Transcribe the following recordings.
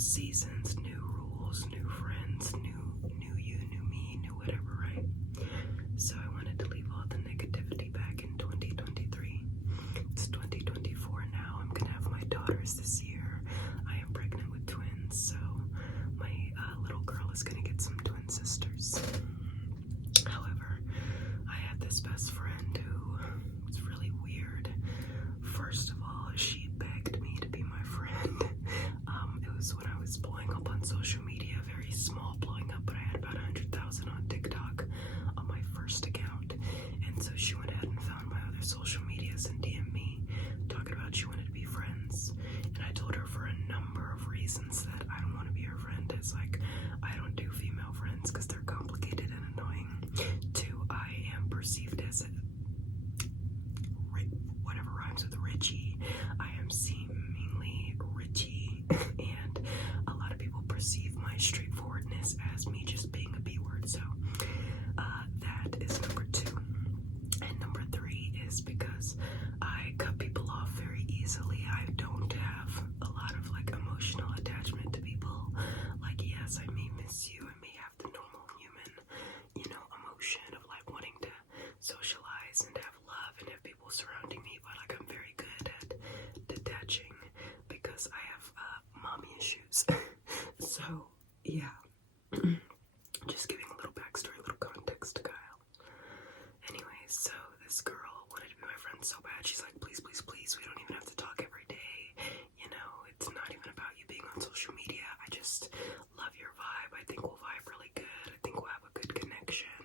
seasons, new rules, new friends, new you, new me, new whatever, right? So I wanted to leave all the negativity back in 2023. It's 2024 now. I'm gonna have my daughters this year. I am pregnant with twins, so my little girl is gonna get some twin sisters. However, I had this best friend who was really weird. First of all, she begged me to be my friend. It was when I was blowing up on social media, very small blowing up, but I had about 100,000 on TikTok on my first account. And so she went ahead and found my other social medias and DM'd me talking about she wanted to be friends. And I told her for a number of reasons that I don't want to be her friend. It's like, I don't do female friends because they're complicated and annoying. Two, I am perceived as whatever rhymes with Richie. I am seemingly Richie, and a lot of people perceive my straightforwardness as me just being a B word. So that is number two. And number three is because I cut people off very easily. I don't have a lot of like emotional attachment to people. Like, yes, I may miss you. I may have the normal human, emotion of like wanting to socialize and have love and have people surrounding me, but like I'm very good at detaching because I have mommy issues. So yeah, just giving a little backstory, a little context to Kyle. Anyways, so this girl wanted to be my friend so bad. She's like, please, please, please, we don't even have to talk every day. It's not even about you being on social media. I just love your vibe. I think we'll vibe really good. I think we'll have a good connection.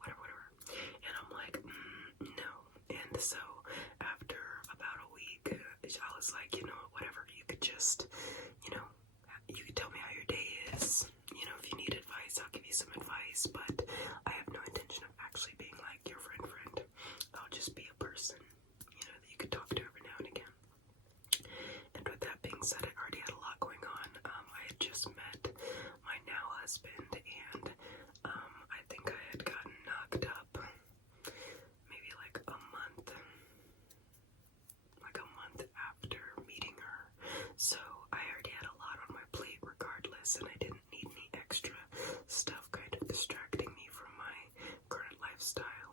Whatever. And I'm like, no. And so after about a week, I was like, whatever. You could just, you could tell me how your day is. If you need advice, I'll give you some advice. But I have no intention of actually being like your friend. I'll just be a person, that you could talk to every now and again. And with that being said, I already had a lot going on. I had just met my now husband, and I think I had gotten knocked up maybe like a month after meeting her. So I already had a lot on my plate regardless, and I didn't need any extra stuff kind of distracting me from my current lifestyle.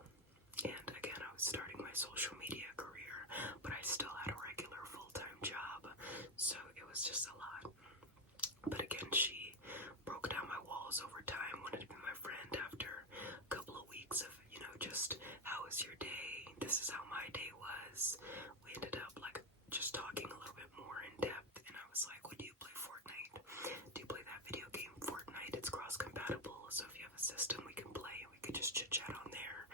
And again, I was starting my social media career, but I still had a regular full-time job, so it was just a lot. But again, she broke down my walls over time, wanted to be my friend after a couple of weeks of, just how was your day? This is how my day was. We ended up like just talking a little bit more in depth, and I was like, well, do you play Fortnite? Do you play that video game Fortnite? It's cross-compatible, so if you have a system we can play, and we could just chit-chat on there.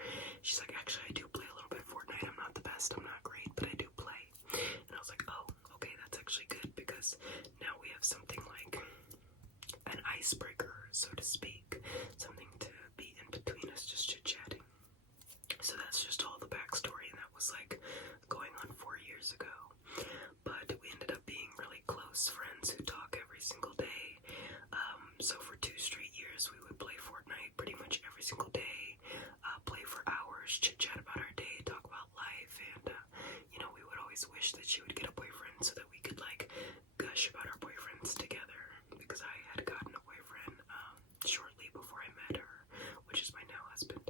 She's like, actually, I do play a little bit of Fortnite. I'm not the best, I'm not great, but I do play. And I was like, oh, okay, that's actually good, because now we have something like an icebreaker, so to speak, something to be in between us just chit-chatting. So that's just all the backstory, and that was like going on 4 years ago. But we ended up being really close friends who talk every single day. So for 2 straight years, we would play Fortnite pretty much every single day, play for hours, chit-chat about our day, talk about life, and, we would always wish that she would get a boyfriend so that we could, like, gush about our boyfriends together, because I had gotten a boyfriend shortly before I met her, which is my now husband.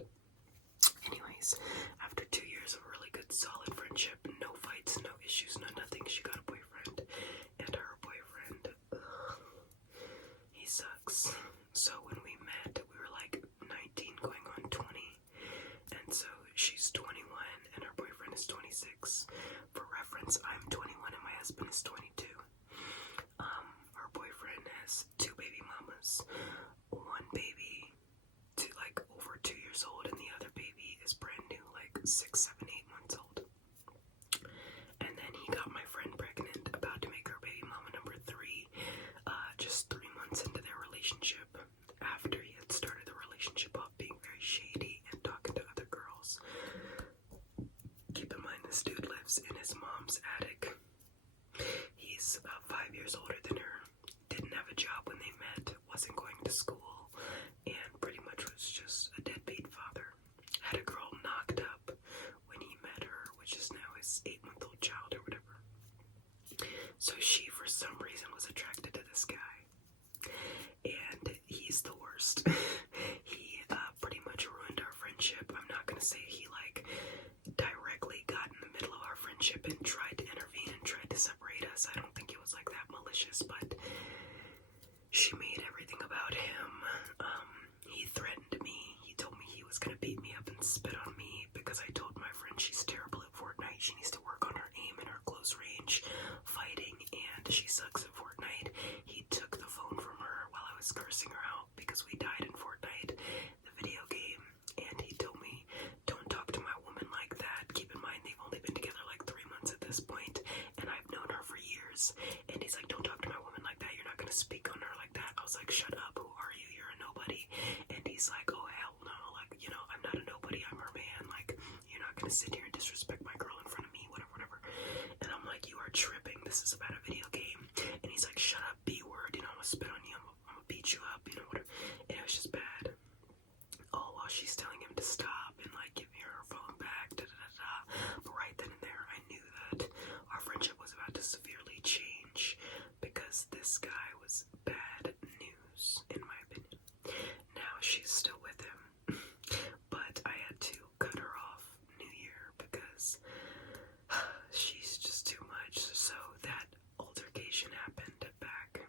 Anyways, after 2 years of really good, solid friendship, no fights, no issues, no nothing, she got a boyfriend, and her boyfriend, he sucks. So when we met, we were like 19 going on 20, and so she's 21 and her boyfriend is 26. For reference, I'm 21 and my husband is 22. Her boyfriend has 2 baby mamas, one baby to like over 2 years old, and the other baby is brand new, like 6, 7, 8 months old. And then he got my friend pregnant, about to make her baby mama number 3, just 3 months into their relationship, after he had started the relationship off being very shady and talking to other girls. Keep in mind, this dude lives in his mom's attic. He's 5 years older than her, didn't have a job when they met, wasn't going to school, and pretty much was just a deadbeat father. Had a girl knocked up when he met her, which is now his 8-month-old child or whatever. So she, for some reason, was attracted to this guy. friendship and tried to intervene and tried to separate us. I don't think it was like that malicious, but she made everything about him. He threatened me. He told me he was gonna beat me up and spit on me because I told my friend she's terrible at Fortnite. She needs to work on her aim and her close range fighting, and she sucks at Fortnite. He took the phone from her while I was cursing her out because we died in Fortnite, the video game, and he told me, don't talk to my woman like that. Keep in mind, they've only been together like 3 months at this point, and I've known her for years. And he's like, don't talk to my woman like that. You're not gonna speak on her like that. I was like, shut up. Who are you? You're a nobody. And he's like, oh, hell no. Like, you know, I'm not a nobody. I'm her man. Like, you're not gonna sit here and disrespect my girl in front of me, whatever, whatever. And I'm like, you are tripping. This is about a video game. And he's like, shut up, B word. You know, I'm gonna spit on you. I'm gonna beat you up. You know, whatever. And it was just bad. All while she's telling him to stop and like give me her phone back. Da da da da. But right then and there, I knew that our friendship was about to severely change because this guy was bad news, in my opinion. Now she's still with him, but I had to cut her off New Year because she's just too much. So that altercation happened back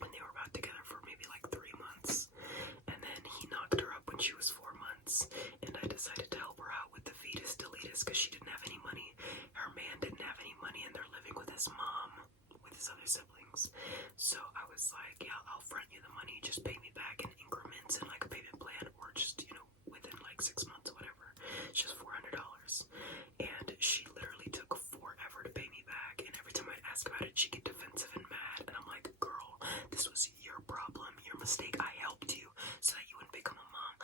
when they were about together for maybe like 3 months, and then he knocked her up when she was 4 months, and I decided to help her out with the fetus deletus because she didn't have any money. Her man didn't have any money, and they're living with his mom, with his other siblings. So I was like, yeah, I'll front you the money, just pay me back in increments and like a payment plan, or just, you know, within like 6 months or whatever. It's just $400. And she literally took forever to pay me back, and every time I ask about it, she'd get defensive and mad, and I'm like, girl, this was your problem, your mistake. I helped you so that you wouldn't become a mom.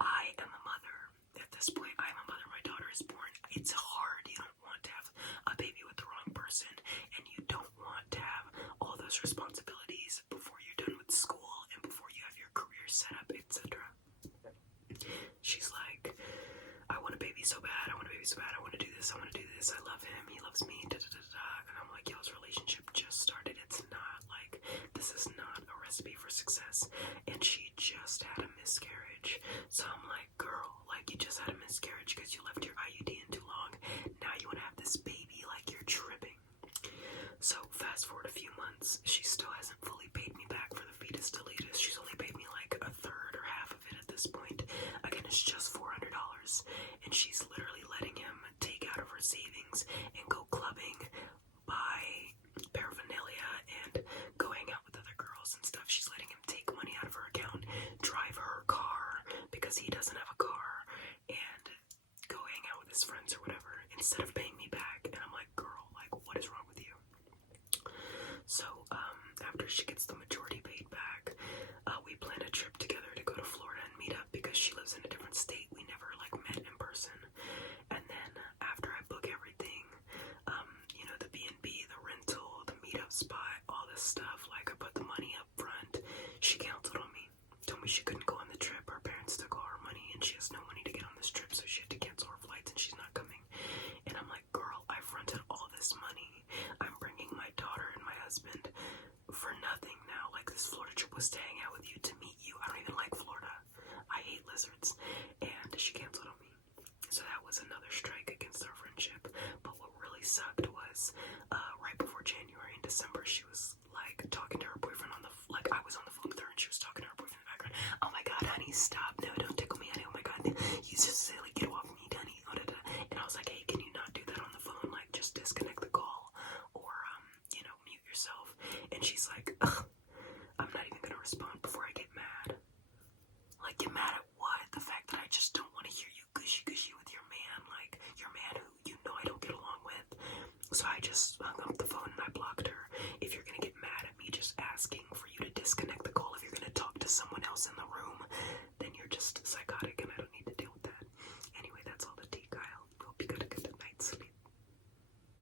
I am a mother. At this point, I'm a mother. My daughter is born. It's hard. You don't want to have a baby with the wrong person, and you don't want to have all those responsibilities before you're done with school and before you have your career set up, etc. She's like, I want a baby so bad. I want a baby so bad. I want to do this. I want to do this. I love him. He loves me. Da da da da. And I'm like, y'all's relationship just started. It's not like, this is not a recipe for success. And she just had a miscarriage. So I'm like, girl, like, you just had a miscarriage because you left your IUD in too long. Now you want to have this baby, like, you're tripping. So fast forward a few months, she still hasn't fully paid me back for the fetus deletus. She's only paid me like a third or half of it at this point. Again, it's just $400, and she's literally letting him take out of her savings and go clubbing, buy paraphernalia, and go hang out with other girls and stuff. She's letting him take money out of her account, drive her car because he doesn't have a car, and go hang out with his friends or whatever instead of paying me back. And I'm like, girl, like, what is wrong with you? So after she gets the majority paid back, we plan a trip together to go to Florida and meet up because she lives in a different state. We never like met in person. And then after I book everything, you know, the B&B, the rental, the meetup spot, all this stuff, like I put the money up front, she canceled on me. Told me she couldn't go on the trip. Her parents took all her money and she has no money to get on this trip, so she had to cancel her flights and she's not coming. And I'm like, girl, I fronted all this money. I'm bringing my daughter and my husband for nothing now. Like, this Florida trip was to hang out with you, to meet you. I don't even like Florida. I hate lizards. And she canceled on me. So that was another strike against our friendship. But what really sucked was right before January and December, she was like talking to her boyfriend on the like I was on the phone with her and she was talking to her boyfriend in the background. Oh my god, honey, stop. No, don't tickle me, honey. Oh my god, you just silly. Get off me, honey. And I was like, hey, can you not do that on the phone? Like, just disconnect the call or you know, mute yourself. And she's like, ugh, I'm not even gonna respond before I get mad. Like, get mad at what? The fact that I just don't want to hear you gushy with your man, like your man who you know I don't get along with. So I just hung up